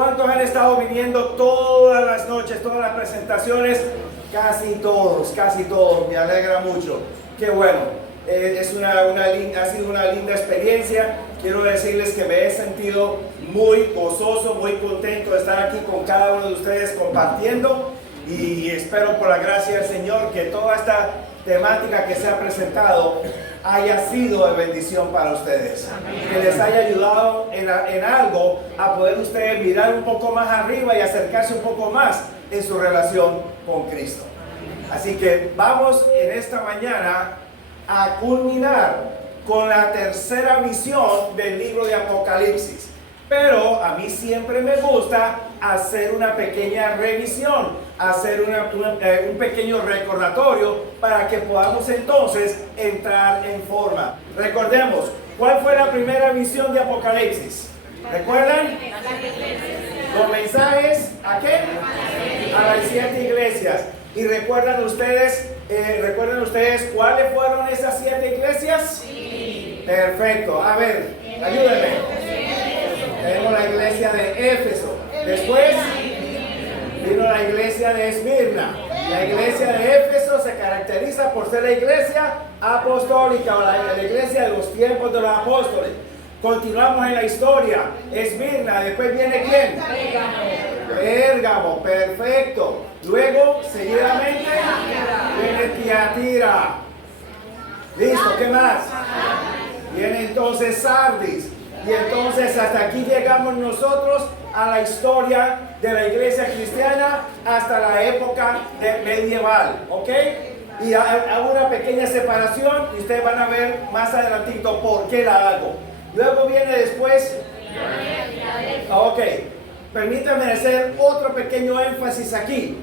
¿Cuántos han estado viniendo todas las noches, todas las presentaciones? Casi todos, me alegra mucho. Qué bueno. Ha sido una linda experiencia. Quiero decirles que me he sentido muy gozoso, muy contento de estar aquí con cada uno de ustedes compartiendo, y espero por la gracia del Señor que toda esta temática que se ha presentado haya sido de bendición para ustedes. Amén. Que les haya ayudado en algo a poder ustedes mirar un poco más arriba y acercarse un poco más en su relación con Cristo. Así que vamos en esta mañana a culminar con la tercera visión del libro de Apocalipsis. Pero a mí siempre me gusta hacer una pequeña revisión, hacer un pequeño recordatorio para que podamos entonces entrar en forma. Recordemos, ¿cuál fue la primera visión de Apocalipsis? ¿Recuerdan? Los mensajes, ¿a qué? A las 7 iglesias. ¿Y recuerdan ustedes cuáles fueron esas 7 iglesias? Sí. Perfecto. A ver, ayúdenme. Tenemos la iglesia de Éfeso. Después vino la iglesia de Esmirna. La iglesia de Éfeso se caracteriza por ser la iglesia apostólica, o la iglesia de los tiempos de los apóstoles. Continuamos en la historia. Esmirna, después viene ¿quién? Pérgamo, perfecto. Luego, seguidamente, viene Tiatira. Listo, ¿qué más? Viene entonces Sardis. Y entonces hasta aquí llegamos nosotros a la historia de la iglesia cristiana hasta la época medieval, ¿ok? Y hago una pequeña separación y ustedes van a ver más adelantito por qué la hago. Luego viene después, ok, permítanme hacer otro pequeño énfasis aquí.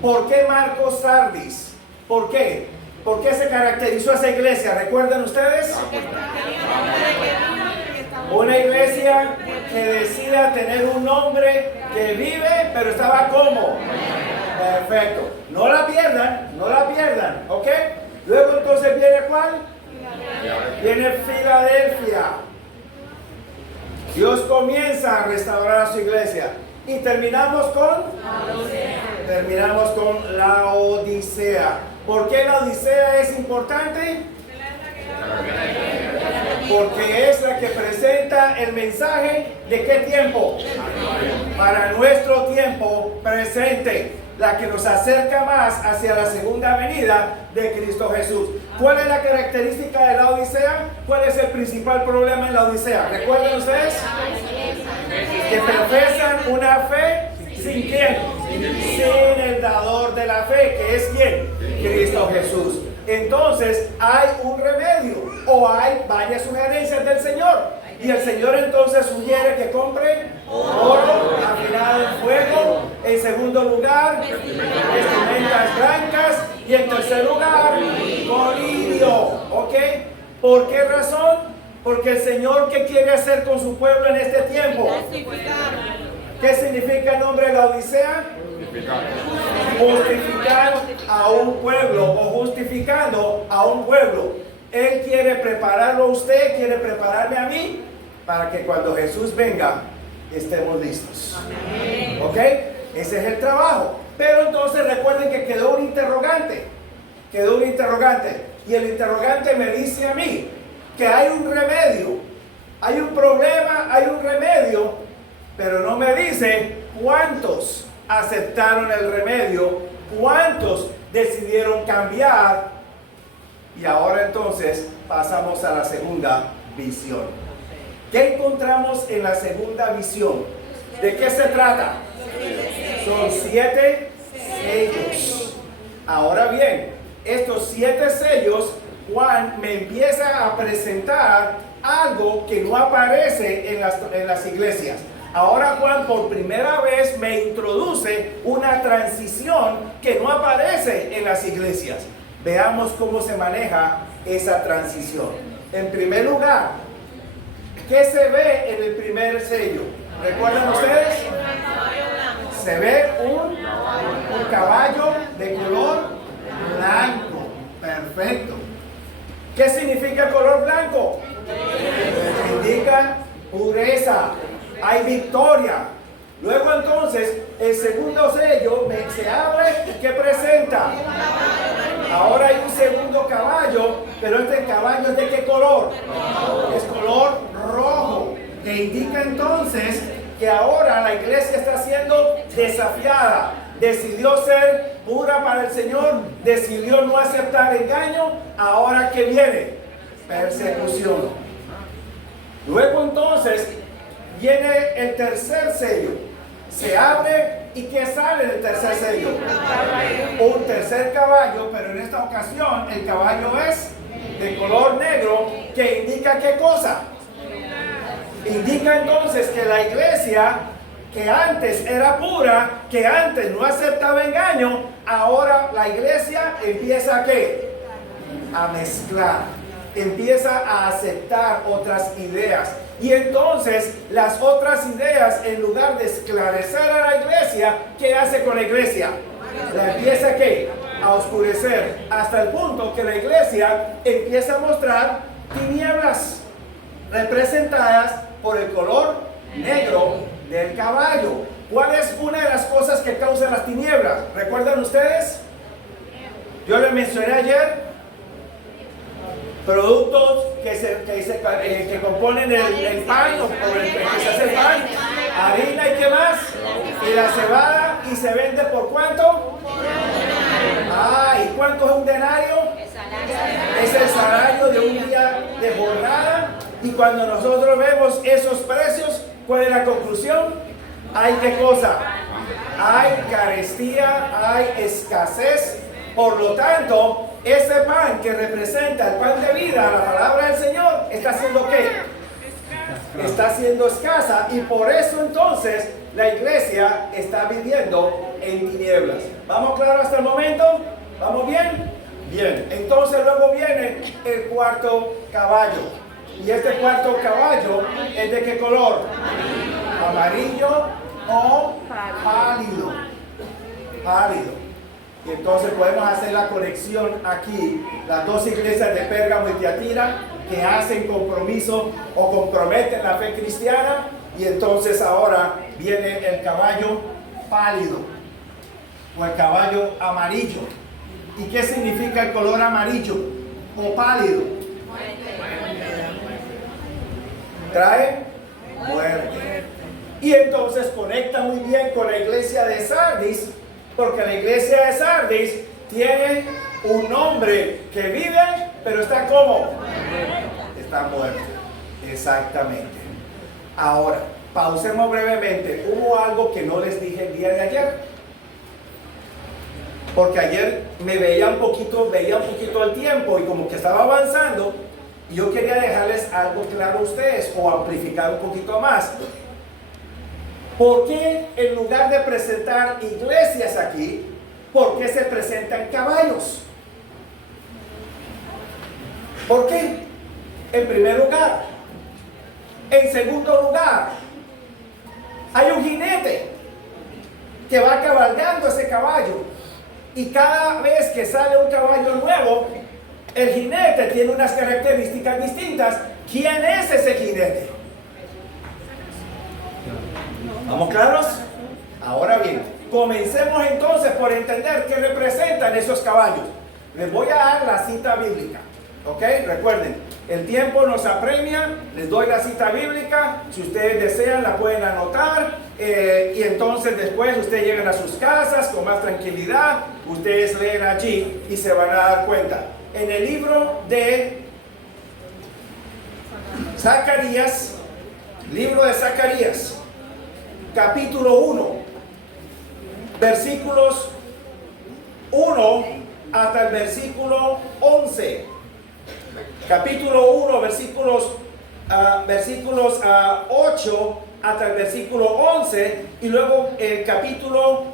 ¿Por qué marcó Sardis? ¿Por qué? ¿Por qué se caracterizó esa iglesia? ¿Recuerdan ustedes? Una iglesia que decida tener un nombre que vive, pero estaba como. Perfecto. No la pierdan, ¿ok? Luego entonces viene ¿cuál? Viene Filadelfia. Dios comienza a restaurar a su iglesia. Y terminamos con la Odisea. ¿Por qué la Odisea es importante? Porque es la que presenta el mensaje de qué tiempo. Para nuestro tiempo presente, la que nos acerca más hacia la segunda venida de Cristo Jesús. ¿Cuál es la característica de la Odisea? ¿Cuál es el principal problema en la Odisea? ¿Recuerdan ustedes? Que profesan una fe sin quién, sin el dador de la fe, que es quién, Cristo Jesús. Entonces hay un remedio, o hay varias sugerencias del Señor, y el Señor entonces sugiere que compre oro afinado en fuego, en segundo lugar vestimentas blancas, y en tercer lugar colirio. ¿Ok? ¿Por qué razón? Porque el Señor, ¿qué quiere hacer con su pueblo en este tiempo? ¿Qué significa el nombre de la Odisea? Justificar a un pueblo, o justificando a un pueblo. Él quiere prepararlo a usted, quiere prepararme a mí, para que cuando Jesús venga estemos listos. Amén. ¿Ok? Ese es el trabajo. Pero entonces recuerden que quedó un interrogante. Y el interrogante me dice a mí que hay un remedio, hay un problema, hay un remedio, pero no me dice cuántos aceptaron el remedio, cuántos decidieron cambiar. Y ahora entonces pasamos a la segunda visión. ¿Qué encontramos en la segunda visión? ¿De qué se trata? Son 7 sellos. Ahora bien, estos 7 sellos, Juan me empieza a presentar algo que no aparece en las iglesias. Ahora Juan por primera vez me introduce una transición que no aparece en las iglesias. Veamos cómo se maneja esa transición. En primer lugar, ¿qué se ve en el primer sello? ¿Recuerdan ustedes? Se ve un caballo de color blanco. Perfecto. ¿Qué significa color blanco? Indica pureza. Hay victoria. Luego entonces el segundo sello se abre y ¿qué presenta? Ahora hay un segundo caballo, pero este caballo es ¿de qué color? Es color rojo, que indica entonces que ahora la iglesia está siendo desafiada. Decidió ser pura para el Señor, decidió no aceptar engaño. Ahora ¿qué viene? Persecución. Luego entonces viene el tercer sello. Se abre y ¿qué sale del tercer sello? Un tercer caballo, pero en esta ocasión el caballo es de color negro, que indica ¿qué cosa? Indica entonces que la iglesia, que antes era pura, que antes no aceptaba engaño, ahora la iglesia empieza ¿a qué? A mezclar, empieza a aceptar otras ideas. Y entonces las otras ideas, en lugar de esclarecer a la iglesia, ¿qué hace con la iglesia? La empieza ¿qué? A oscurecer, hasta el punto que la iglesia empieza a mostrar tinieblas representadas por el color negro del caballo. ¿Cuál es una de las cosas que causan las tinieblas? ¿Recuerdan ustedes? Yo les mencioné ayer productos que componen el pan, o el que se hace el pan, harina y qué más, y la cebada, y se vende ¿por cuánto? ¿Y cuánto es un denario? Es el salario de un día de jornada. Y cuando nosotros vemos esos precios, ¿cuál es la conclusión? Hay qué cosa, hay carestía, hay escasez. Por lo tanto, ese pan que representa el pan de vida, la palabra del Señor, está siendo ¿qué? Está siendo escasa, y por eso entonces la iglesia está viviendo en tinieblas. ¿Vamos claro hasta el momento? ¿Vamos bien? Bien. Entonces luego viene el cuarto caballo. Y este cuarto caballo es ¿de qué color? Amarillo o pálido. Pálido. Y entonces podemos hacer la conexión aquí, las dos iglesias de Pérgamo y Tiatira, que hacen compromiso o comprometen la fe cristiana. Y entonces ahora viene el caballo pálido o el caballo amarillo. ¿Y qué significa el color amarillo o pálido? Trae muerte. Y entonces conecta muy bien con la iglesia de Sardis, porque la iglesia de Sardis tiene un hombre que vive, pero está ¿cómo? Está muerto. Exactamente. Ahora, pausemos brevemente. Hubo algo que no les dije el día de ayer, porque ayer me veía un poquito el tiempo y como que estaba avanzando, y yo quería dejarles algo claro a ustedes, o amplificar un poquito más. ¿Por qué en lugar de presentar iglesias aquí, por qué se presentan caballos? ¿Por qué? En primer lugar. En segundo lugar, hay un jinete que va cabalgando ese caballo. Y cada vez que sale un caballo nuevo, el jinete tiene unas características distintas. ¿Quién es ese jinete? ¿Vamos claros? Ahora bien, comencemos entonces por entender qué representan esos caballos. Les voy a dar la cita bíblica, ¿ok? Recuerden, el tiempo nos apremia, les doy la cita bíblica, si ustedes desean la pueden anotar, y entonces después ustedes llegan a sus casas con más tranquilidad, ustedes leen allí y se van a dar cuenta. En el libro de Zacarías, capítulo 1, versículos 1 hasta el versículo 11. Capítulo 1, versículos 8 hasta el versículo 11. Y luego el capítulo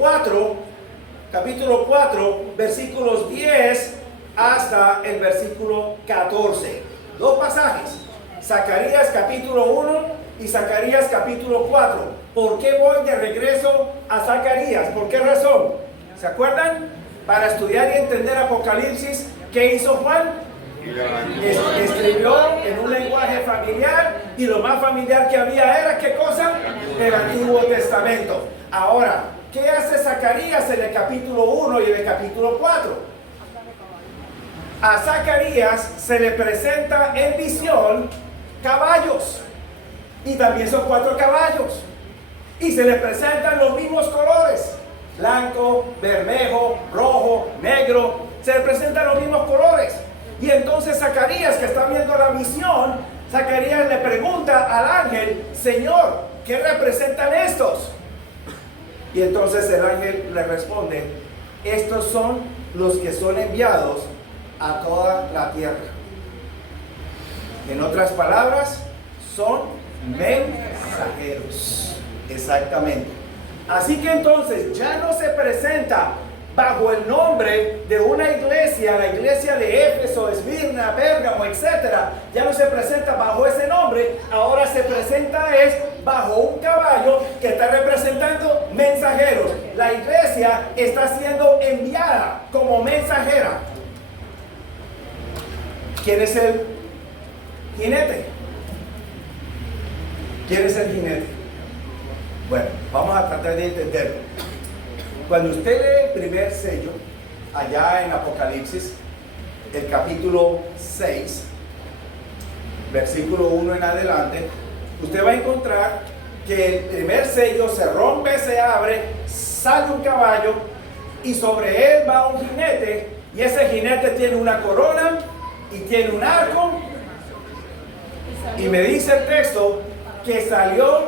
4, versículos 10 hasta el versículo 14. Dos pasajes. Zacarías capítulo 1 y Zacarías capítulo 4. ¿Por qué voy de regreso a Zacarías? ¿Por qué razón? ¿Se acuerdan? Para estudiar y entender Apocalipsis, ¿qué hizo Juan? Escribió en un lenguaje familiar, y lo más familiar que había era, ¿qué cosa? El Antiguo Testamento. Ahora, ¿qué hace Zacarías en el capítulo 1 y en el capítulo 4? A Zacarías se le presenta en visión caballos, y también son 4 caballos, y se le presentan los mismos colores: blanco, bermejo, rojo, negro. Se le presentan los mismos colores. Y entonces Zacarías, que está viendo la visión, Zacarías le pregunta al ángel: Señor, ¿qué representan estos? Y entonces el ángel le responde: estos son los que son enviados a toda la tierra. En otras palabras, son mensajeros. Exactamente. Así que entonces ya no se presenta bajo el nombre de una iglesia, la iglesia de Éfeso, Esmirna, Pérgamo, etc. Ya no se presenta bajo ese nombre. Ahora se presenta bajo un caballo que está representando mensajeros. La iglesia está siendo enviada como mensajera. ¿Quién es el jinete? ¿Quién es el jinete? Bueno, vamos a tratar de entenderlo. Cuando usted lee el primer sello, allá en Apocalipsis, el capítulo 6, versículo 1 en adelante, usted va a encontrar que el primer sello se rompe, se abre, sale un caballo, y sobre él va un jinete, y ese jinete tiene una corona y tiene un arco, y me dice el texto que salió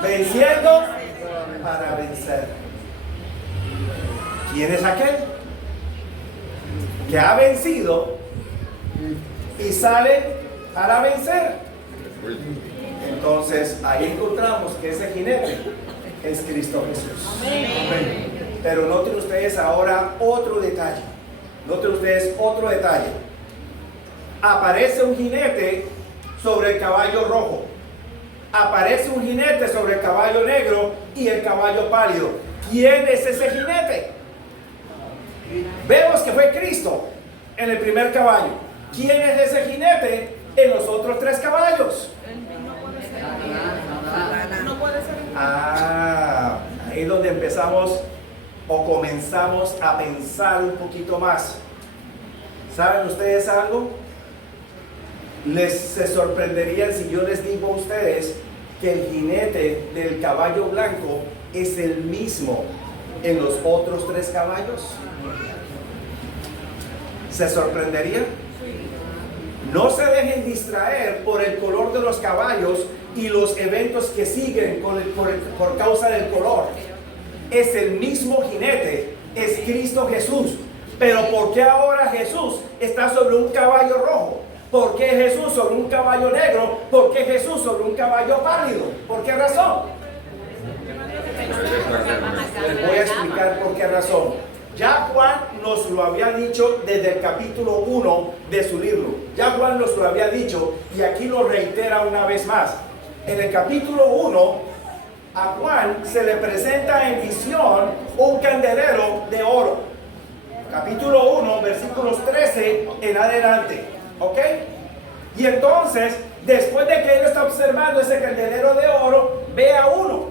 venciendo para vencer. ¿Quién es aquel que ha vencido y sale para vencer? Entonces ahí encontramos que ese jinete es Cristo Jesús. Amén. Pero noten ustedes ahora otro detalle. Noten ustedes otro detalle. Aparece un jinete sobre el caballo rojo. Aparece un jinete sobre el caballo negro y el caballo pálido. ¿Quién es ese jinete? Vemos que fue Cristo en el primer caballo. ¿Quién es ese jinete en los otros 3 caballos? Ahí es donde empezamos o comenzamos a pensar un poquito más. ¿Saben ustedes algo? Se sorprenderían si yo les digo a ustedes que el jinete del caballo blanco es el mismo en los otros 3 caballos. ¿Se sorprendería? No se dejen distraer por el color de los caballos y los eventos que siguen por causa del color. Es el mismo jinete, es Cristo Jesús. Pero ¿por qué ahora Jesús está sobre un caballo rojo? ¿Por qué Jesús sobre un caballo negro? ¿Por qué Jesús sobre un caballo pálido? ¿Por qué razón? Les voy a explicar por qué razón. Ya Juan nos lo había dicho desde el capítulo 1 de su libro. Ya Juan nos lo había dicho y aquí lo reitera una vez más. En el capítulo 1, a Juan se le presenta en visión un candelero de oro. Capítulo 1, versículos 13 en adelante. ¿Ok? Y entonces, después de que él está observando ese candelero de oro, ve a uno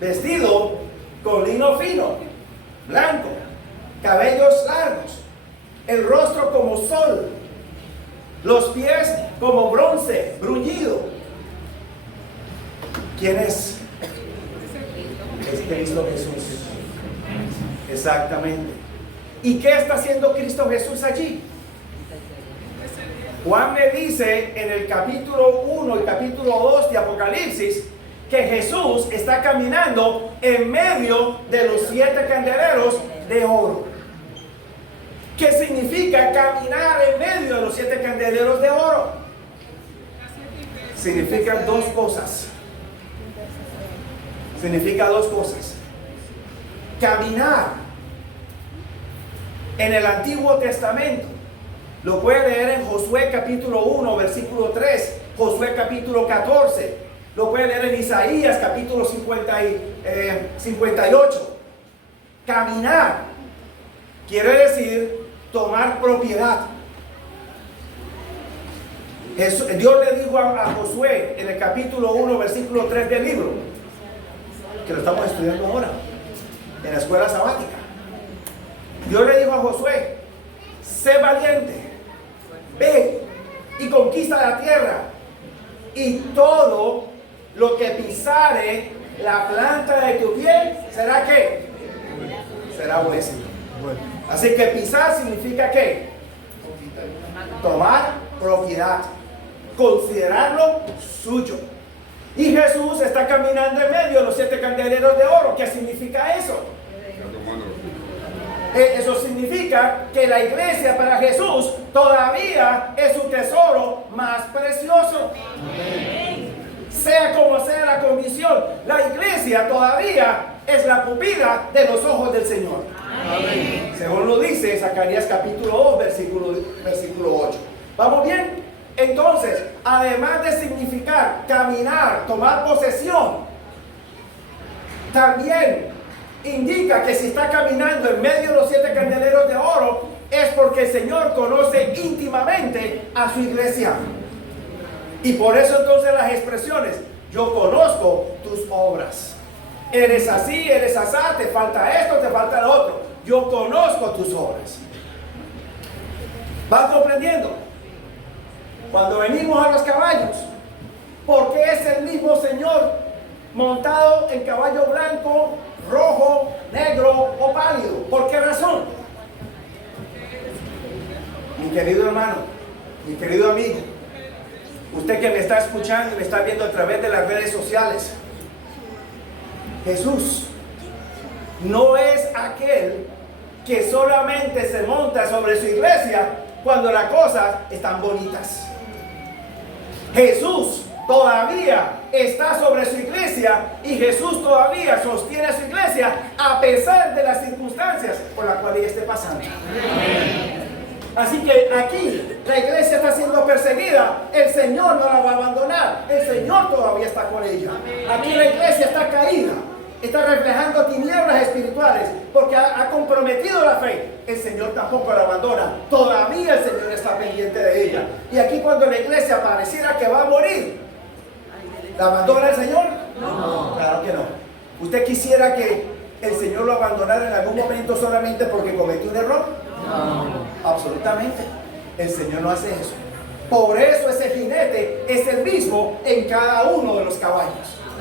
vestido con lino fino, blanco, cabellos largos, el rostro como sol, los pies como bronce, bruñido. ¿Quién es? Es Cristo Jesús. Exactamente. ¿Y qué está haciendo Cristo Jesús allí? Juan me dice en el capítulo 1 y capítulo 2 de Apocalipsis que Jesús está caminando en medio de los 7 candeleros de oro. ¿Qué significa caminar en medio de los 7 candeleros de oro? Significa 2 cosas. Significa 2 cosas. Caminar en el Antiguo Testamento. Lo puede leer en Josué capítulo 1, versículo 3, Josué capítulo 14. Lo puede leer en Isaías capítulo 58. Caminar quiere decir tomar propiedad. Dios le dijo a Josué en el capítulo 1, versículo 3 del libro, que lo estamos estudiando ahora, en la escuela sabática. Dios le dijo a Josué: sé valiente, ve y conquista la tierra, y todo lo que pisare la planta de tu pie, ¿será qué? Será bendecido. Así que pisar significa ¿qué? Tomar propiedad, considerarlo suyo. Y Jesús está caminando en medio de los 7 candeleros de oro. ¿Qué significa eso? Eso significa que la iglesia para Jesús todavía es su tesoro más precioso. Sea como sea la condición, la iglesia todavía es la pupila de los ojos del Señor. Amén. Según lo dice Zacarías capítulo 2, versículo 8. ¿Vamos bien? Entonces, además de significar caminar, tomar posesión, también indica que si está caminando en medio de los 7 candeleros de oro, es porque el Señor conoce íntimamente a su iglesia. Y por eso entonces las expresiones: yo conozco tus obras. Eres así, eres asá, te falta esto, te falta lo otro. Yo conozco tus obras. ¿Vas comprendiendo? Cuando venimos a los caballos, ¿por qué es el mismo Señor montado en caballo blanco, rojo, negro o pálido? ¿Por qué razón? Mi querido hermano, mi querido amigo, usted que me está escuchando y me está viendo a través de las redes sociales, Jesús no es aquel que solamente se monta sobre su iglesia cuando las cosas están bonitas. Jesús todavía está sobre su iglesia y Jesús todavía sostiene a su iglesia a pesar de las circunstancias por las cuales ella esté pasando. Así que aquí la iglesia está siendo perseguida, el Señor no la va a abandonar, el Señor todavía está con ella. Aquí la iglesia está caída, está reflejando tinieblas espirituales porque ha comprometido la fe. El Señor tampoco la abandona, todavía el Señor está pendiente de ella. Y aquí cuando la iglesia pareciera que va a morir, ¿la abandona el Señor? No, claro que no. ¿Usted quisiera que el Señor lo abandonara en algún momento solamente porque cometió un error? No, absolutamente. El Señor no hace eso. Por eso ese jinete es el mismo en cada uno de los caballos.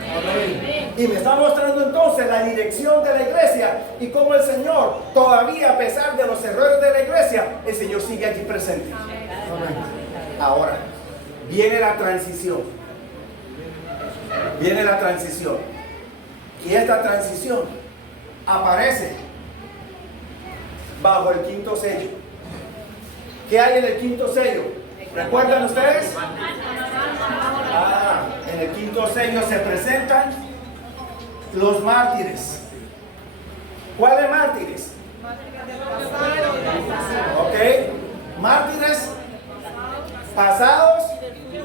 Amén. Y me está mostrando entonces la dirección de la iglesia y cómo el Señor, todavía a pesar de los errores de la iglesia, el Señor sigue allí presente. Amén. Ahora, viene la transición. Viene la transición. Y esta transición aparece bajo el quinto sello. ¿Qué hay en el quinto sello? ¿Recuerdan ustedes? En el quinto sello se presentan los mártires. ¿Cuáles mártires? Ok, mártires pasados.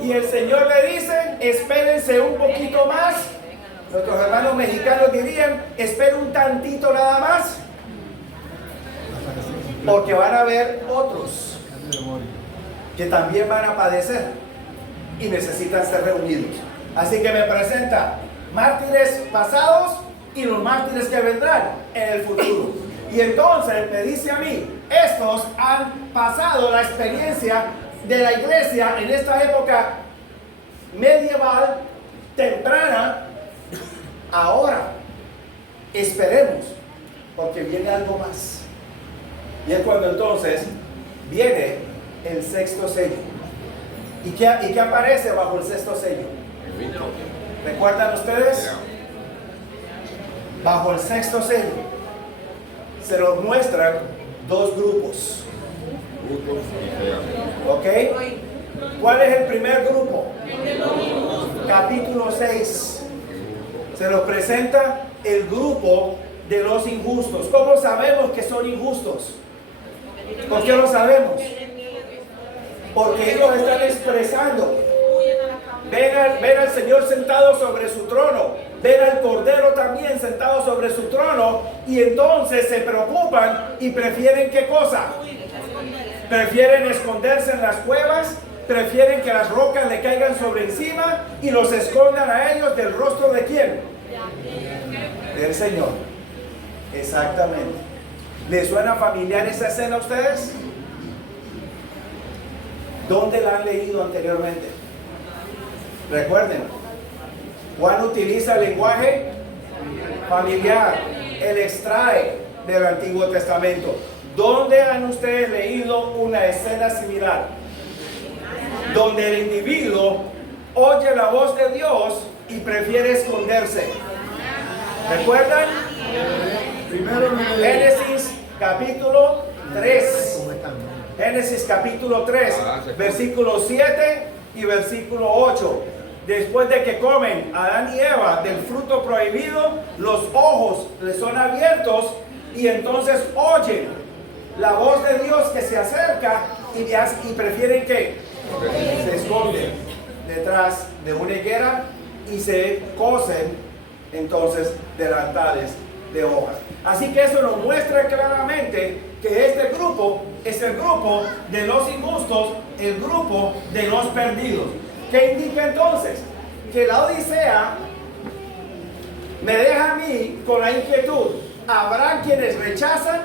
Y el Señor le dice: espérense un poquito más. Nuestros hermanos mexicanos dirían: esperen un tantito nada más, porque van a haber otros que también van a padecer y necesitan ser reunidos. Así que me presenta mártires pasados y los mártires que vendrán en el futuro. Y entonces me dice a mí: estos han pasado la experiencia de la iglesia en esta época medieval, temprana. Ahora esperemos, porque viene algo más. Y es cuando entonces viene el sexto sello. ¿Y qué aparece bajo el sexto sello? ¿Recuerdan ustedes? Bajo el sexto sello se nos muestran dos grupos. ¿Ok? ¿Cuál es el primer grupo? Capítulo 6. Se nos presenta el grupo de los injustos. ¿Cómo sabemos que son injustos? ¿Por qué lo sabemos? Porque ellos están expresando. Ven al Señor sentado sobre su trono. Ven al Cordero también sentado sobre su trono. Y entonces se preocupan y prefieren ¿qué cosa? Prefieren esconderse en las cuevas, prefieren que las rocas le caigan sobre encima y los escondan a ellos del rostro de ¿quién? Del Señor. Exactamente. ¿Les suena familiar esa escena a ustedes? ¿Dónde la han leído anteriormente? Recuerden, Juan utiliza el lenguaje familiar. Él extrae del Antiguo Testamento. ¿Dónde han ustedes leído una escena similar? Donde el individuo oye la voz de Dios y prefiere esconderse. ¿Recuerdan? Génesis capítulo 3. Génesis capítulo 3, versículo 7 y versículo 8. Después de que comen Adán y Eva del fruto prohibido, los ojos les son abiertos y entonces oyen la voz de Dios que se acerca y prefieren que se esconden detrás de una higuera y se cosen entonces delantales de hojas. Así que eso nos muestra claramente que este grupo es el grupo de los injustos, el grupo de los perdidos. ¿Qué indica entonces? Que la Odisea me deja a mí con la inquietud. Habrá quienes rechazan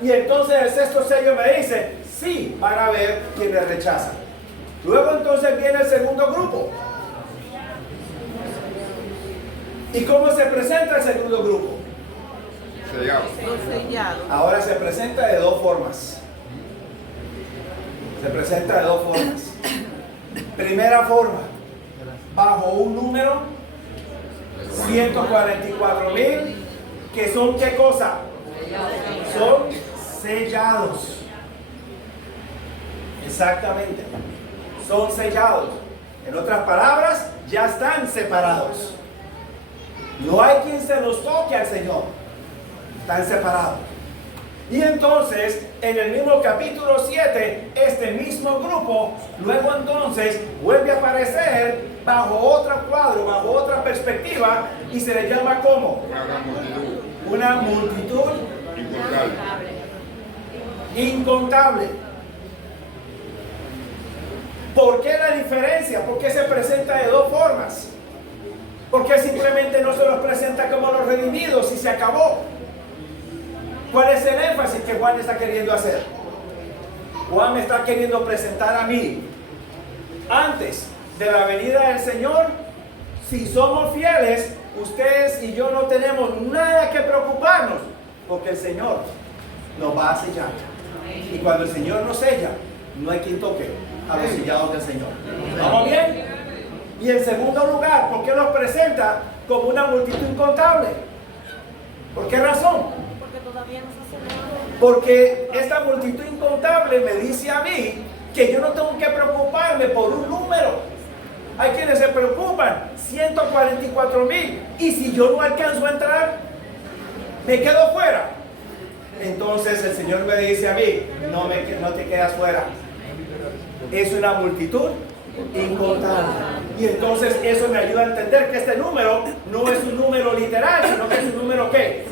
y entonces el sexto sello me dice, sí, van a haber quienes rechazan. Luego entonces viene el segundo grupo. ¿Y cómo se presenta el segundo grupo? Sellado. Ahora se presenta de dos formas. Se presenta de dos formas. Primera forma, bajo un número 144,000, que son ¿qué cosa? Son sellados. Exactamente. Son sellados. En otras palabras, ya están separados. No hay quien se los toque al Señor. Están separados. Y entonces, en el mismo capítulo 7, este mismo grupo, luego entonces vuelve a aparecer bajo otro cuadro, bajo otra perspectiva, y se le llama ¿cómo? Una multitud incontable. ¿Por qué la diferencia? ¿Por qué se presenta de dos formas? ¿Por qué simplemente no se los presenta como los redimidos y se acabó? ¿Cuál es el énfasis que Juan está queriendo hacer? Juan me está queriendo presentar a mí, antes de la venida del Señor, si somos fieles, ustedes y yo no tenemos nada que preocuparnos, porque el Señor nos va a sellar. Y cuando el Señor nos sella, no hay quien toque a los sellados del Señor. ¿Vamos bien? Y en segundo lugar, ¿por qué los presenta como una multitud incontable? ¿Por qué razón? Porque esta multitud incontable me dice a mí que yo no tengo que preocuparme por un número. Hay quienes se preocupan, 144,000, y si yo no alcanzo a entrar, me quedo fuera. Entonces el Señor me dice a mí, no te quedas fuera. Es una multitud incontable. Y entonces eso me ayuda a entender que este número no es un número literal, sino que es un número ¿qué?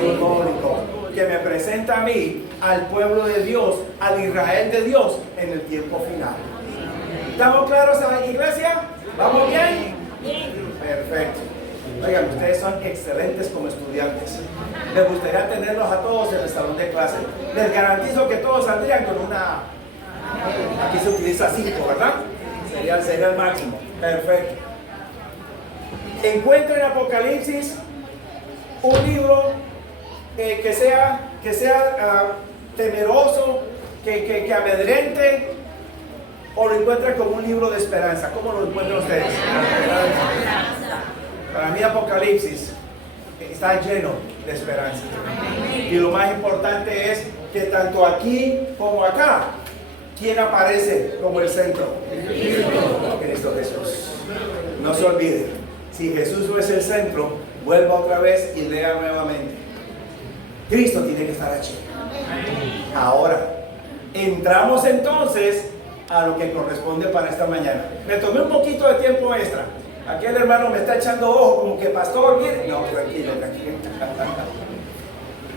Simbólico, que me presenta a mí, al pueblo de Dios, al Israel de Dios en el tiempo final. ¿Estamos claros, iglesia? ¿Vamos bien? Perfecto. Oigan, ustedes son excelentes como estudiantes. Me gustaría tenerlos a todos en el salón de clase. Les garantizo que todos saldrían con una... Aquí se utiliza 5, ¿verdad? Sería el máximo. Perfecto. Encuentra en Apocalipsis un libro que sea temeroso, que amedrente, o lo encuentra como un libro de esperanza. ¿Cómo lo encuentran ustedes? Para mí Apocalipsis está lleno de esperanza. Y lo más importante es que tanto aquí como acá, ¿quién aparece como el centro? Cristo Jesús. No se olvide, si Jesús no es el centro, vuelva otra vez y lea nuevamente. Cristo tiene que estar allí. Ahora, entramos entonces a lo que corresponde para esta mañana. Me tomé un poquito de tiempo extra. Aquel hermano me está echando ojo como que pastor, mire. No, tranquilo.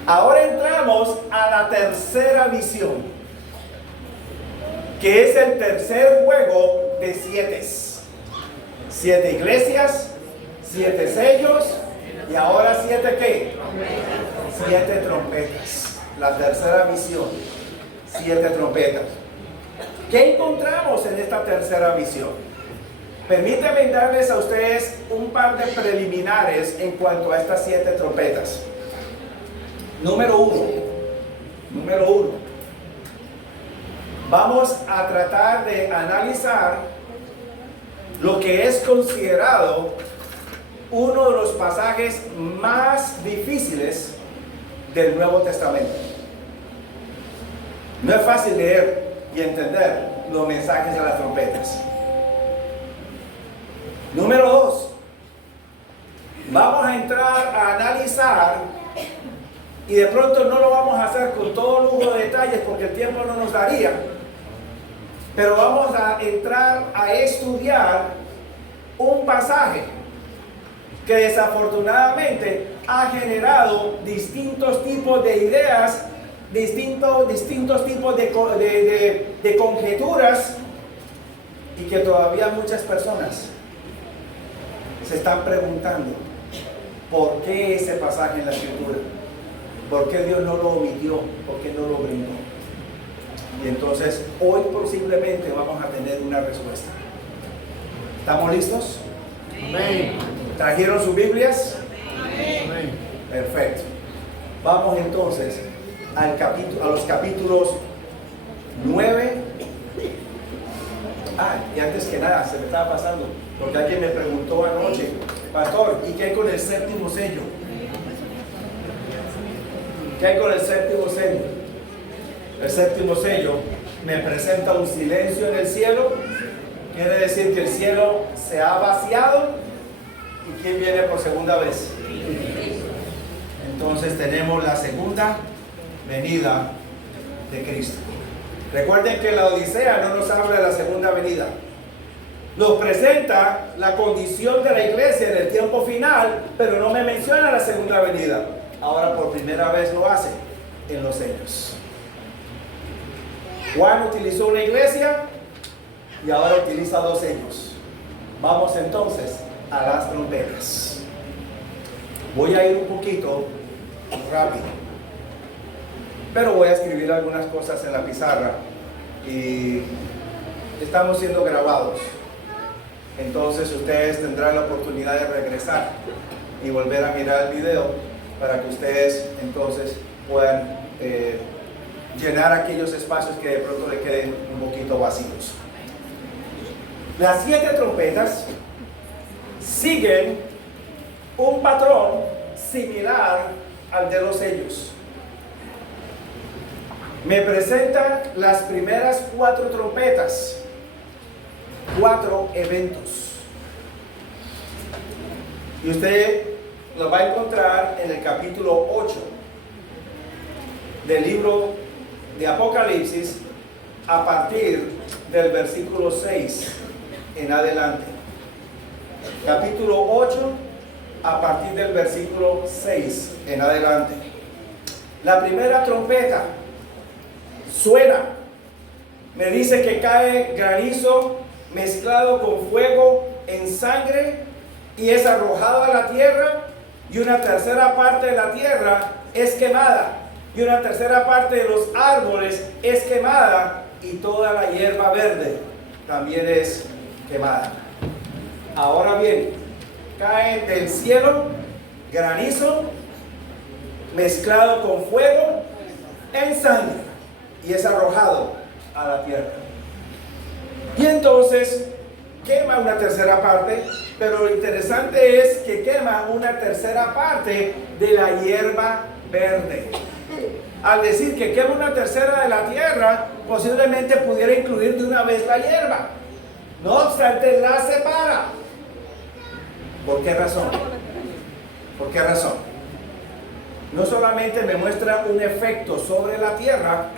Ahora entramos a la tercera visión. que es el tercer juego de 7. 7 iglesias, 7 sellos y ahora 7 ¿qué? 7 trompetas. La tercera visión, 7 trompetas. ¿Qué encontramos en esta tercera visión? Permítanme darles a ustedes un par de preliminares en cuanto a estas 7 trompetas. Número uno, vamos a tratar de analizar lo que es considerado uno de los pasajes más difíciles del Nuevo Testamento. No es fácil leer y entender los mensajes de las trompetas. Número 2, vamos a entrar a analizar, y de pronto no lo vamos a hacer con todo lujo de detalles porque el tiempo no nos daría, pero vamos a entrar a estudiar un pasaje que desafortunadamente ha generado distintos tipos de ideas, distintos tipos de conjeturas, y que todavía muchas personas se están preguntando por qué ese pasaje en la Escritura, por qué Dios no lo omitió, por qué no lo brindó. Y entonces hoy posiblemente vamos a tener una respuesta. ¿Estamos listos? Amén. ¿Trajeron sus Biblias? Amén. Perfecto. Vamos entonces a los capítulos 9. Y antes que nada, se me estaba pasando, porque alguien me preguntó anoche, pastor, ¿y qué hay con el séptimo sello? ¿Qué hay con el séptimo sello? El séptimo sello me presenta un silencio en el cielo. Quiere decir que el cielo se ha vaciado. ¿Y quién viene por segunda vez? Entonces tenemos la segunda venida de Cristo. Recuerden que la Odisea no nos habla de la segunda venida. Nos presenta la condición de la iglesia en el tiempo final, pero no me menciona la segunda venida. Ahora por primera vez lo hace en los sellos. Juan utilizó una iglesia y ahora utiliza 2 sellos. Vamos entonces a las trompetas. Voy a ir un poquito rápido, pero voy a escribir algunas cosas en la pizarra y estamos siendo grabados. Entonces ustedes tendrán la oportunidad de regresar y volver a mirar el video para que ustedes entonces puedan llenar aquellos espacios que de pronto le queden un poquito vacíos. Las 7 trompetas siguen un patrón similar al de los sellos. Me presentan las primeras 4 trompetas, 4 eventos. Y usted lo va a encontrar en el capítulo 8 del libro de Apocalipsis, a partir del versículo 6 en adelante. Capítulo 8 a partir del versículo 6 en adelante. La primera trompeta suena, me dice que cae granizo mezclado con fuego en sangre y es arrojado a la tierra, y una tercera parte de la tierra es quemada, y una tercera parte de los árboles es quemada, y toda la hierba verde también es quemada. Ahora bien, cae del cielo granizo mezclado con fuego en sangre y es arrojado a la tierra. Y entonces quema una tercera parte, pero lo interesante es que quema una tercera parte de la hierba verde. Al decir que quema una tercera de la tierra, posiblemente pudiera incluir de una vez la hierba. No obstante, la separa. ¿Por qué razón? ¿Por qué razón? No solamente me muestra un efecto sobre la tierra,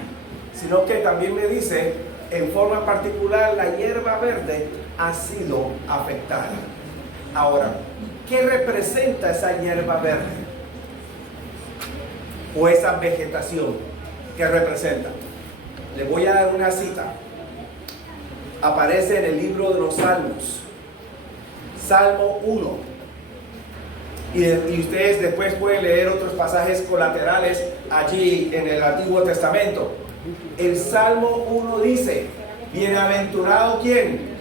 sino que también me dice, en forma particular, la hierba verde ha sido afectada. Ahora, ¿qué representa esa hierba verde? O esa vegetación, ¿qué representa? Le voy a dar una cita aparece en el libro de los Salmos, Salmo 1. Y ustedes después pueden leer otros pasajes colaterales allí en el Antiguo Testamento. El Salmo 1 dice: bienaventurado ¿quién?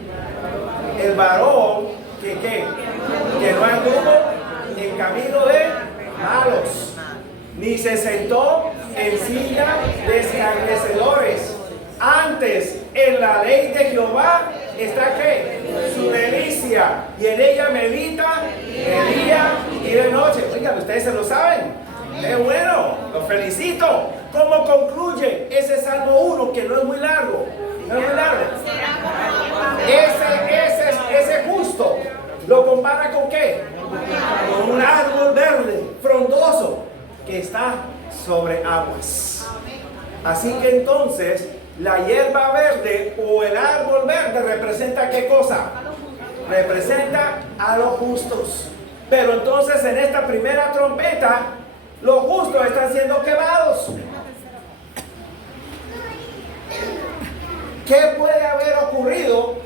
El varón que no anduvo en camino de malos, ni se sentó en silla de escarnecedores. Antes, en la ley de Jehová está ¿qué? Su delicia, y en ella medita de día y de noche. Oigan, ustedes se lo saben. ¡Qué bueno! Los felicito. ¿Cómo concluye ese Salmo 1, que no es muy largo? No es muy largo. Ese justo lo compara ¿con qué? Con un árbol verde, frondoso, que está sobre aguas. Así que entonces, la hierba verde o el árbol verde representa ¿qué cosa? Representa a los justos. Pero entonces en esta primera trompeta, los justos están siendo quemados. ¿Qué puede haber ocurrido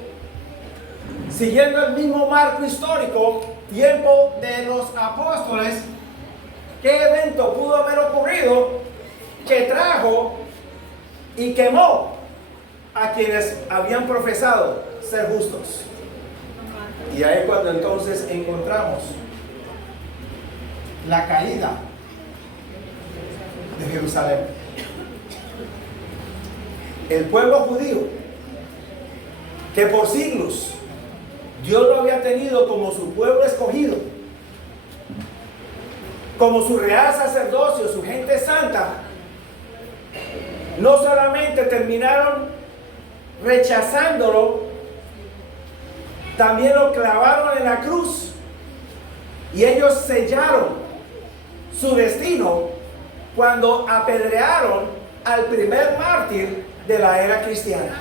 siguiendo el mismo marco histórico, tiempo de los apóstoles? ¿Qué evento pudo haber ocurrido que trajo y quemó a quienes habían profesado ser justos? Y ahí es cuando entonces encontramos la caída de Jerusalén. El pueblo judío, que por siglos Dios lo había tenido como su pueblo escogido, como su real sacerdocio, su gente santa, no solamente terminaron rechazándolo, también lo clavaron en la cruz, y ellos sellaron su destino cuando apedrearon al primer mártir de la era cristiana.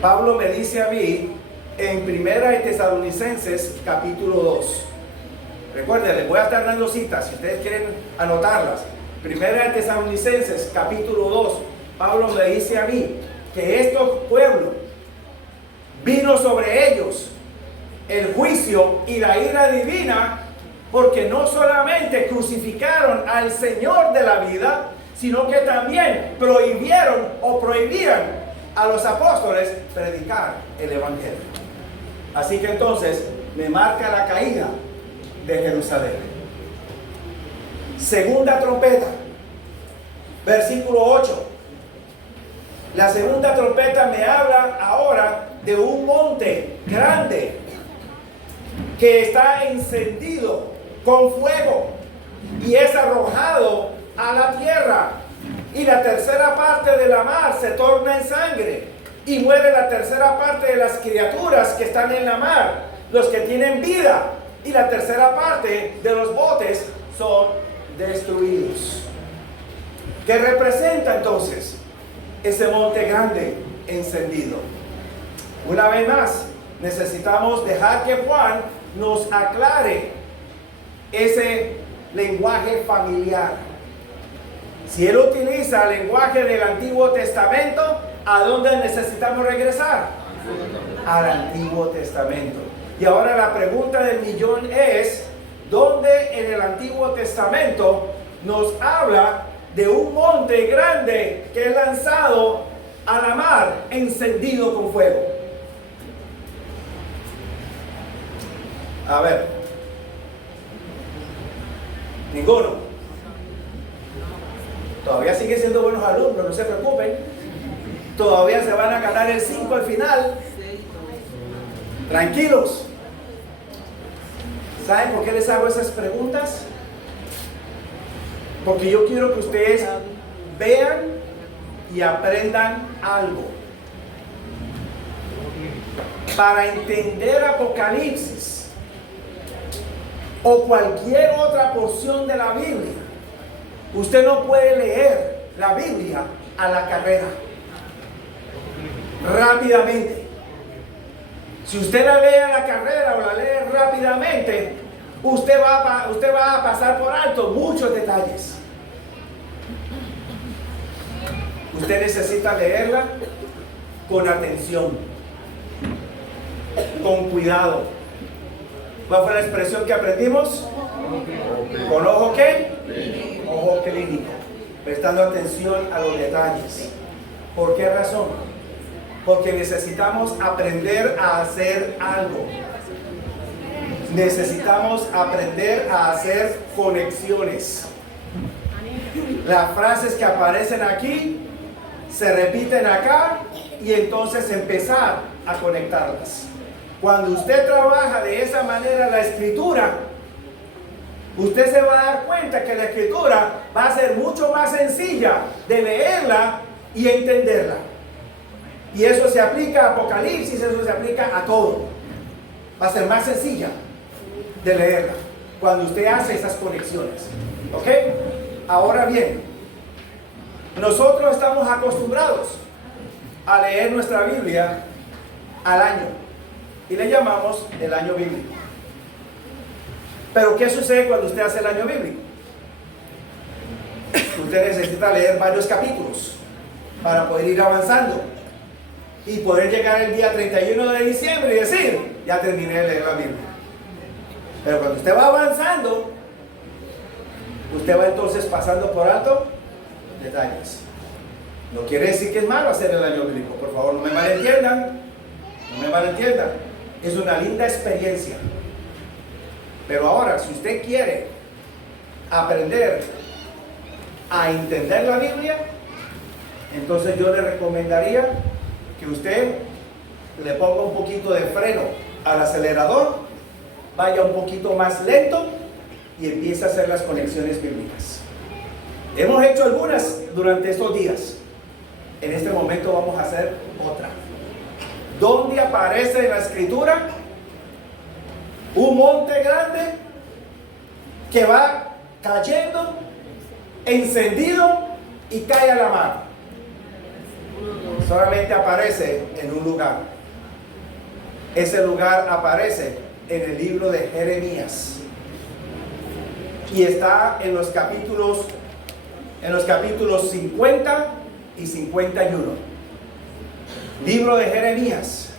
Pablo me dice a mí en Primera de Tesalonicenses capítulo 2. Recuerden, les voy a estar dando citas si ustedes quieren anotarlas. Primera de Tesalonicenses capítulo 2. Pablo me dice a mí que estos pueblos vino sobre ellos el juicio y la ira divina, porque no solamente crucificaron al Señor de la vida, sino que también prohibieron o prohibían a los apóstoles predicar el evangelio. Así que entonces me marca la caída de Jerusalén. Segunda trompeta, versículo 8. La segunda trompeta me habla ahora de un monte grande que está encendido con fuego y es arrojado a la tierra, y la tercera parte de la mar se torna en sangre, y muere la tercera parte de las criaturas que están en la mar, los que tienen vida, y la tercera parte de los botes son destruidos. ¿Qué representa entonces ese monte grande encendido? Una vez más, necesitamos dejar que Juan nos aclare ese lenguaje familiar. Si él utiliza el lenguaje del Antiguo Testamento, ¿a dónde necesitamos regresar? Al Antiguo Testamento. Y ahora la pregunta del millón es: ¿dónde en el Antiguo Testamento nos habla de un monte grande que es lanzado a la mar, encendido con fuego? A ver, ninguno. Todavía siguen siendo buenos alumnos, no se preocupen. Todavía se van a ganar el 5 al final. Tranquilos. ¿Saben por qué les hago esas preguntas? Porque yo quiero que ustedes vean y aprendan algo. Para entender Apocalipsis o cualquier otra porción de la Biblia, usted no puede leer la Biblia a la carrera, rápidamente. Si usted la lee a la carrera o la lee rápidamente, usted va a pasar por alto muchos detalles. Usted necesita leerla con atención, con cuidado. ¿Cuál fue la expresión que aprendimos? ¿Con ojo qué? Ojo clínico, prestando atención a los detalles. ¿Por qué razón? Porque necesitamos aprender a hacer algo. Necesitamos aprender a hacer conexiones. Las frases que aparecen aquí se repiten acá y entonces empezar a conectarlas. Cuando usted trabaja de esa manera la escritura, usted se va a dar cuenta que la escritura va a ser mucho más sencilla de leerla y entenderla. Y eso se aplica a Apocalipsis, eso se aplica a todo. Va a ser más sencilla de leerla cuando usted hace esas conexiones. ¿Ok? Ahora bien, nosotros estamos acostumbrados a leer nuestra Biblia al año y le llamamos el año bíblico. Pero ¿qué sucede cuando usted hace el año bíblico? Usted necesita leer varios capítulos para poder ir avanzando y poder llegar el día 31 de diciembre y decir, ya terminé de leer la Biblia. Pero cuando usted va avanzando, usted va entonces pasando por alto detalles. No quiere decir que es malo hacer el año bíblico, por favor, no me malentiendan. No me malentiendan. Es una linda experiencia. Pero ahora, si usted quiere aprender a entender la Biblia, entonces yo le recomendaría que usted le ponga un poquito de freno al acelerador, vaya un poquito más lento y empiece a hacer las conexiones bíblicas. Hemos hecho algunas durante estos días. En este momento vamos a hacer otra. ¿Dónde aparece en la escritura un monte grande que va cayendo, encendido y cae a la mar? Solamente aparece en un lugar. Ese lugar aparece en el libro de Jeremías y está en los capítulos 50 y 51. Libro de Jeremías,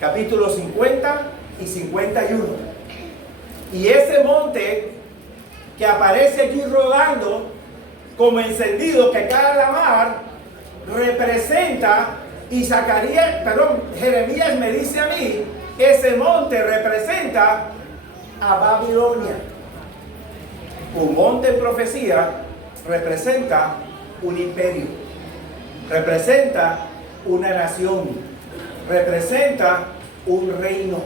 capítulos 50 y 51. Y ese monte que aparece allí rodando como encendido que cae a la mar representa, y Jeremías me dice a mí, ese monte representa a Babilonia. Un monte en profecía representa un imperio, representa una nación, representa un reino.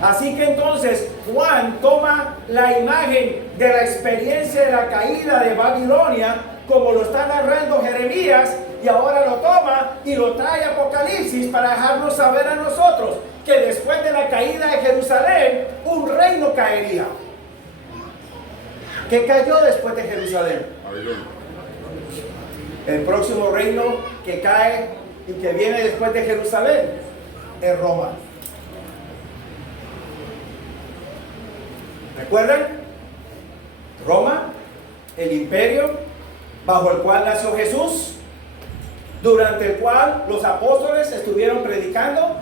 Así que entonces Juan toma la imagen de la experiencia de la caída de Babilonia, como lo está narrando Jeremías, y ahora lo toma y lo trae a Apocalipsis para dejarnos saber a nosotros que después de la caída de Jerusalén, un reino caería. ¿Qué cayó después de Jerusalén? El próximo reino que cae y que viene después de Jerusalén es Roma. ¿Recuerdan? Roma, el imperio bajo el cual nació Jesús, durante el cual los apóstoles estuvieron predicando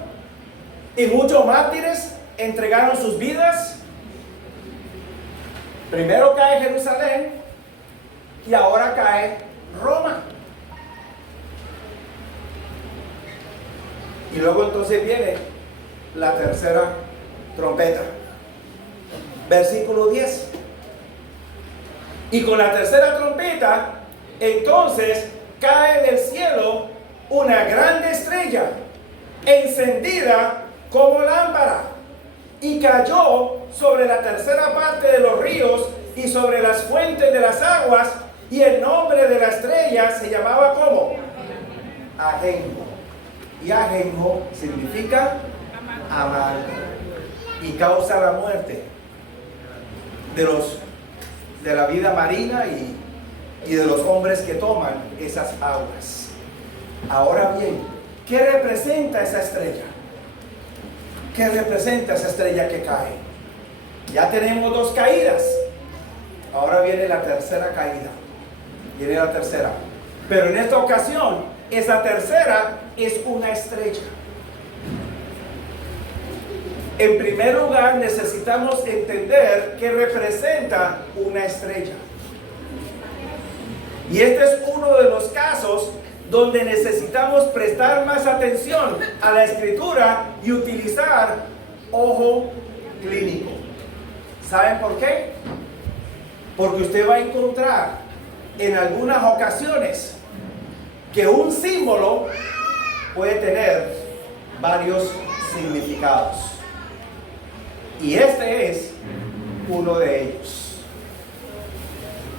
y muchos mártires entregaron sus vidas. Primero cae Jerusalén y ahora cae Roma. Y luego entonces viene la tercera trompeta. Versículo 10. Y con la tercera trompeta, entonces cae del cielo una grande estrella, encendida como lámpara, y cayó sobre la tercera parte de los ríos y sobre las fuentes de las aguas, y el nombre de la estrella se llamaba ¿cómo? Ajenjo. Y ajenjo significa amargo, y causa la muerte de la vida marina y de los hombres que toman esas aguas. Ahora bien, ¿qué representa esa estrella? ¿Qué representa esa estrella que cae? Ya tenemos dos caídas. Ahora viene la tercera caída. Viene la tercera. Pero en esta ocasión, esa tercera es una estrella. En primer lugar, necesitamos entender qué representa una estrella. Y este es uno de los casos donde necesitamos prestar más atención a la escritura y utilizar ojo clínico. ¿Saben por qué? Porque usted va a encontrar en algunas ocasiones que un símbolo puede tener varios significados. Y este es uno de ellos.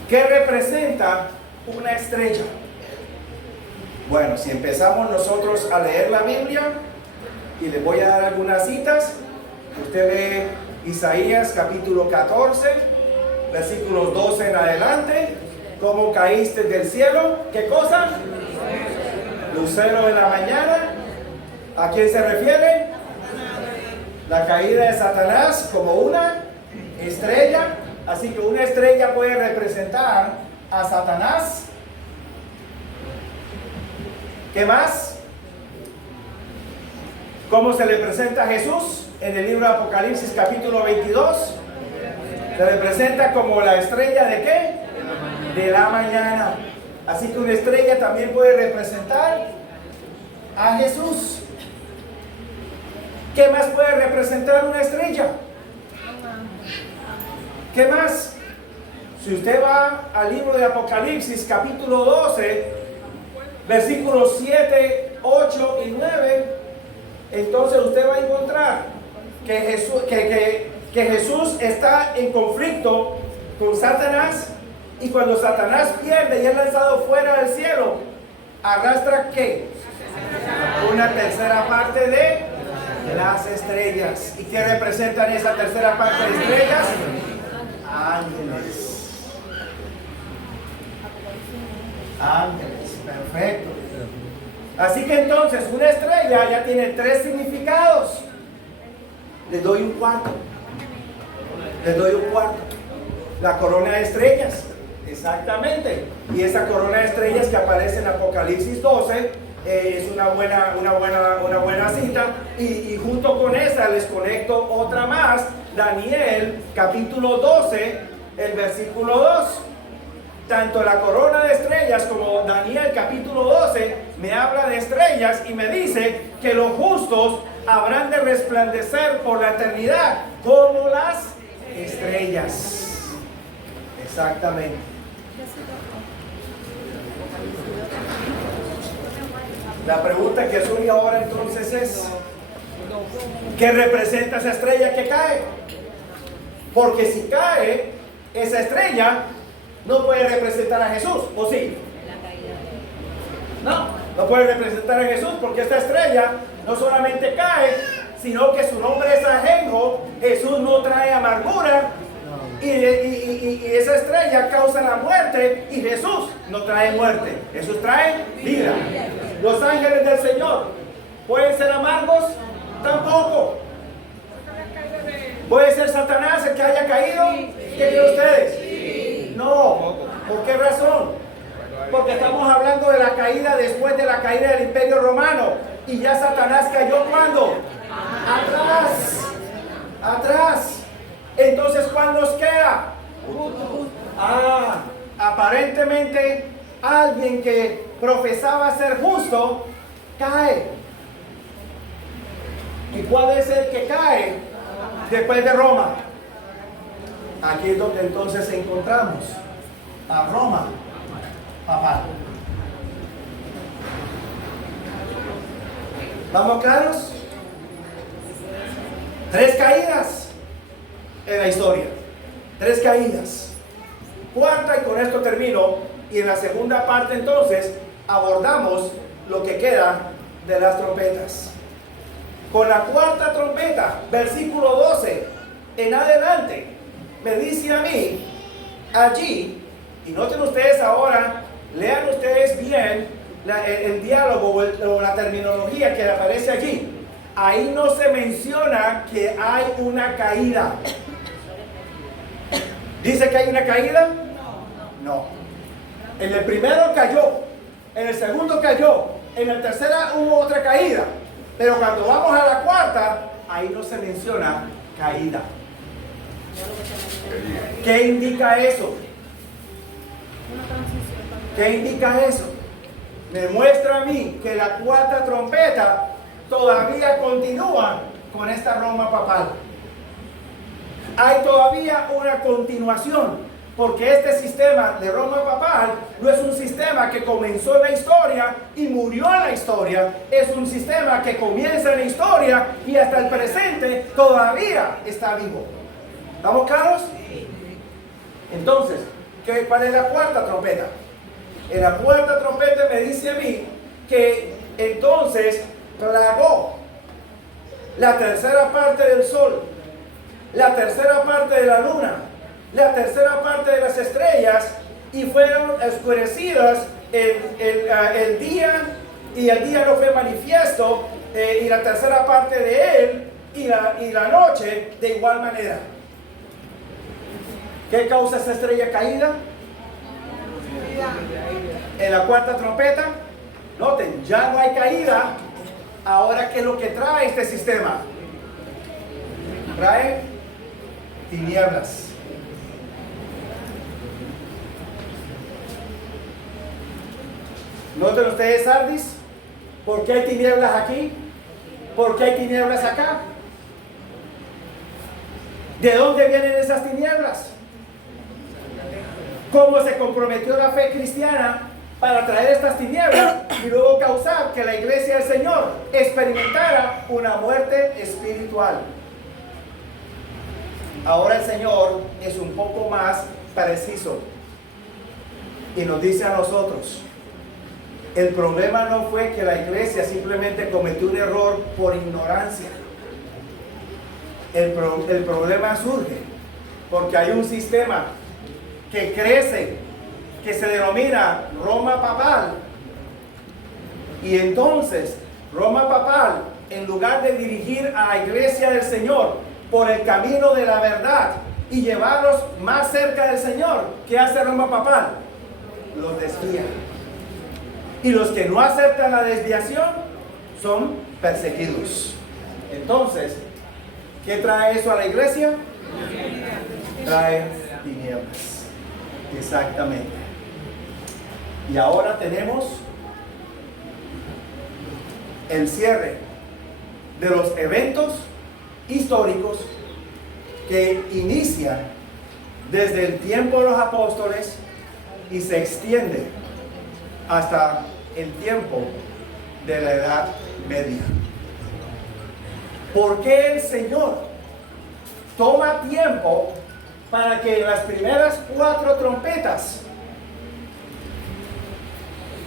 ¿Qué representa una estrella? Bueno, si empezamos nosotros a leer la Biblia, y les voy a dar algunas citas, usted lee Isaías capítulo 14, versículos 12 en adelante. ¿Cómo caíste del cielo? ¿Qué cosa? Lucero en la mañana. ¿A quién se refiere? La caída de Satanás como una estrella. Así que una estrella puede representar a Satanás. ¿Qué más? ¿Cómo se le presenta a Jesús en el libro de Apocalipsis capítulo 22? Se le presenta como la estrella ¿de qué? De la mañana. Así que una estrella también puede representar a Jesús. ¿Qué más puede representar una estrella? ¿Qué más? Si usted va al libro de Apocalipsis capítulo 12, versículos 7, 8 y 9, entonces usted va a encontrar que Jesús está en conflicto con Satanás, y cuando Satanás pierde y es lanzado fuera del cielo, arrastra ¿qué? Una tercera parte de las estrellas. ¿Y qué representan esa tercera parte de estrellas? Ángeles. Ángeles, perfecto. Así que entonces una estrella ya tiene tres significados. Les doy un cuarto. La corona de estrellas. Exactamente. Y esa corona de estrellas que aparece en Apocalipsis 12 es una buena cita. Y junto con esa les conecto otra más. Daniel capítulo 12, el versículo 2. Tanto la corona de estrellas como Daniel capítulo 12 me habla de estrellas y me dice que los justos habrán de resplandecer por la eternidad como las estrellas. Exactamente. La pregunta que surge ahora entonces es: ¿qué representa esa estrella que cae? Porque si cae esa estrella, no puede representar a Jesús, ¿o sí? No puede representar a Jesús, porque esta estrella no solamente cae, sino que su nombre es Ajenjo. Jesús no trae amargura, y esa estrella causa la muerte, y Jesús no trae muerte, Jesús trae vida. Los ángeles del Señor pueden ser amargos, tampoco. ¿Puede ser Satanás el que haya caído? ¿Qué creen ustedes? No. ¿Por qué razón? Porque estamos hablando de la caída después de la caída del Imperio Romano. Y ya Satanás cayó ¿cuándo? Atrás. Entonces, ¿cuál nos queda? Aparentemente alguien que profesaba ser justo cae. ¿Y cuál es el que cae después de Roma? Aquí es donde entonces encontramos a Roma, papá. ¿Vamos claros? 3 caídas en la historia. 3 caídas. Cuarta, y con esto termino. Y en la segunda parte entonces abordamos lo que queda de las trompetas. Con la cuarta trompeta, versículo 12 en adelante, me dice a mí allí, y noten ustedes ahora, lean ustedes bien el diálogo o la terminología que aparece allí. Ahí no se menciona que hay una caída. ¿Dice que hay una caída? No. En el primero cayó, en el segundo cayó, En la tercera hubo otra caída. Pero cuando vamos a la cuarta, ahí no se menciona caída. ¿Qué indica eso? ¿Qué indica eso? Me muestra a mí que la cuarta trompeta todavía continúa con esta Roma papal. Hay todavía una continuación. Porque este sistema de Roma papal no es un sistema que comenzó en la historia y murió en la historia. Es un sistema que comienza en la historia y hasta el presente todavía está vivo. ¿Estamos claros? Entonces, ¿cuál es la cuarta trompeta? En la cuarta trompeta me dice a mí que entonces plagó la tercera parte del sol, la tercera parte de la luna, la tercera parte de las estrellas, y fueron oscurecidas el día, y el día no fue manifiesto, y la tercera parte de él, y la noche de igual manera. ¿Qué causa esta estrella caída? En la cuarta trompeta, noten, ya no hay caída. Ahora, ¿qué es lo que trae este sistema? Trae tinieblas. Noten ustedes, Sardis, ¿por qué hay tinieblas aquí? ¿Por qué hay tinieblas acá? ¿De dónde vienen esas tinieblas? ¿Cómo se comprometió la fe cristiana para traer estas tinieblas y luego causar que la iglesia del Señor experimentara una muerte espiritual? Ahora el Señor es un poco más preciso y nos dice a nosotros: el problema no fue que la iglesia simplemente cometió un error por ignorancia. El problema surge porque hay un sistema que crece, que se denomina Roma papal. Y entonces Roma papal, en lugar de dirigir a la iglesia del Señor por el camino de la verdad y llevarlos más cerca del Señor, ¿qué hace Roma papal? Los desvía. Y los que no aceptan la desviación son perseguidos. Entonces, ¿qué trae eso a la iglesia? Trae tinieblas. Exactamente. Y ahora tenemos el cierre de los eventos históricos que inicia desde el tiempo de los apóstoles y se extiende hasta el tiempo de la Edad Media. ¿Por qué el Señor toma tiempo para que las primeras 4 trompetas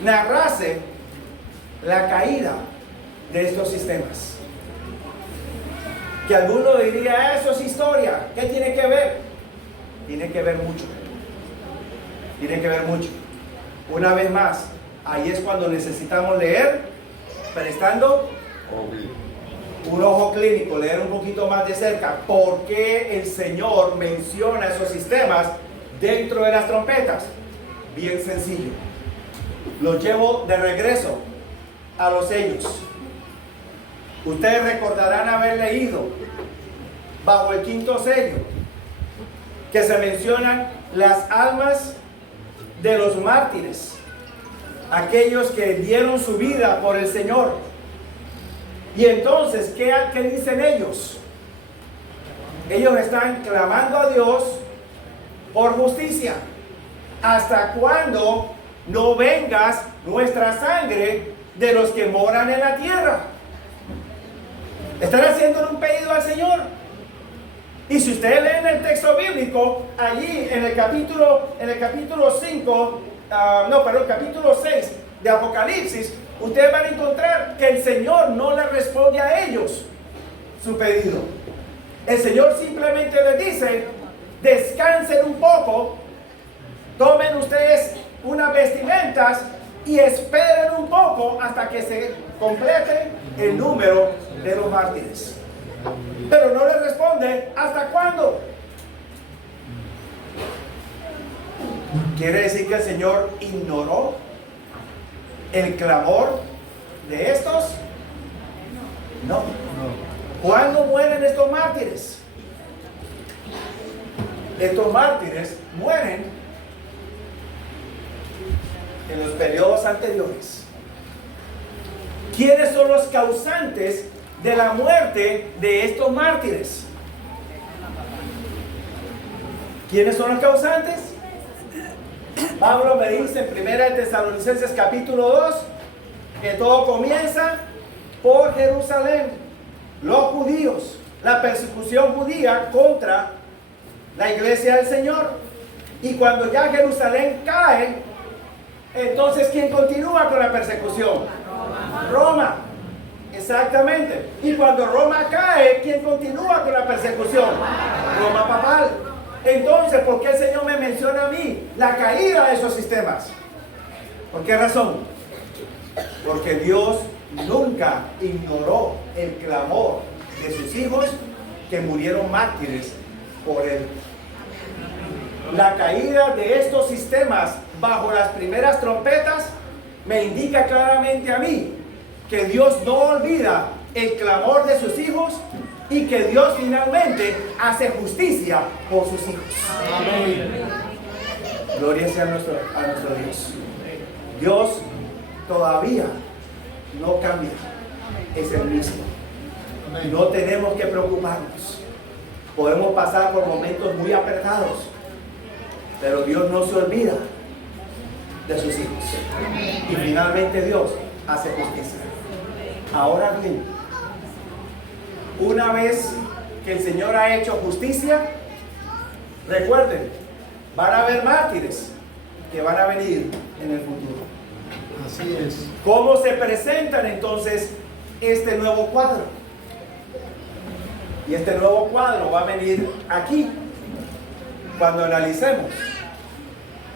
narrase la caída de estos sistemas? Que alguno diría, eso es historia, ¿qué tiene que ver? Tiene que ver mucho. Tiene que ver mucho. Una vez más, ahí es cuando necesitamos leer, prestando un ojo clínico, leer un poquito más de cerca, por qué el Señor menciona esos sistemas dentro de las trompetas. Bien sencillo. Los llevo de regreso a los sellos. Ustedes recordarán haber leído bajo el 5º sello que se mencionan las almas de los mártires, aquellos que dieron su vida por el Señor. Y entonces, ¿qué dicen ellos? Ellos están clamando a Dios por justicia. ¿Hasta cuándo no vengas nuestra sangre de los que moran en la tierra? Están haciendo un pedido al Señor. Y si ustedes leen el texto bíblico, allí en el capítulo 6 de Apocalipsis, ustedes van a encontrar que el Señor no le responde a ellos su pedido. El Señor simplemente les dice: descansen un poco, tomen ustedes unas vestimentas y esperen un poco hasta que se complete el número de los mártires. Pero no le responde hasta cuándo. ¿Quiere decir que el Señor ignoró el clamor de estos? No. No. ¿Cuándo mueren estos mártires? Estos mártires mueren en los periodos anteriores. ¿Quiénes son los causantes de la muerte de estos mártires? ¿Quiénes son los causantes? Pablo me dice en 1 Tesalonicenses capítulo 2 que todo comienza por Jerusalén, los judíos, la persecución judía contra la iglesia del Señor. Y cuando ya Jerusalén cae, entonces ¿quién continúa con la persecución? Roma. Exactamente. Y cuando Roma cae, ¿quién continúa con la persecución? Roma papal. Entonces, ¿por qué el Señor me menciona a mí la caída de esos sistemas? ¿Por qué razón? Porque Dios nunca ignoró el clamor de sus hijos que murieron mártires por Él. La caída de estos sistemas bajo las primeras trompetas me indica claramente a mí que Dios no olvida el clamor de sus hijos y que Dios finalmente hace justicia por sus hijos. Amén. Gloria sea a nuestro Dios. Dios todavía no cambia, es el mismo. Amén. No tenemos que preocuparnos. Podemos pasar por momentos muy apretados, pero Dios no se olvida de sus hijos. Y finalmente Dios hace justicia. Ahora bien, una vez que el Señor ha hecho justicia, recuerden, van a haber mártires que van a venir en el futuro. Así es. ¿Cómo se presentan entonces este nuevo cuadro? Y este nuevo cuadro va a venir aquí, cuando analicemos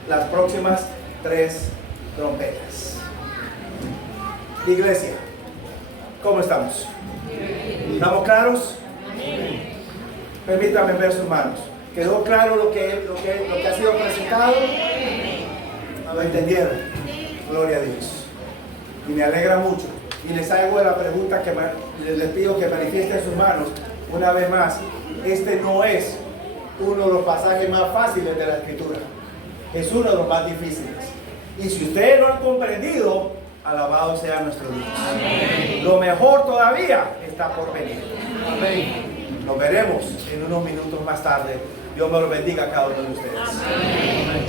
las próximas 3 trompetas. Iglesia, ¿cómo estamos? ¿Estamos claros? Permítanme ver sus manos. ¿Quedó claro lo que ha sido presentado? ¿Lo entendieron? Gloria a Dios. Y me alegra mucho. Y les hago la pregunta que les pido que manifiesten sus manos una vez más. Este no es uno de los pasajes más fáciles de la Escritura. Es uno de los más difíciles. Y si ustedes lo han comprendido, alabado sea nuestro Dios. Amén. Lo mejor todavía está por venir. Amén. Nos veremos en unos minutos más tarde. Dios me lo bendiga a cada uno de ustedes. Amén.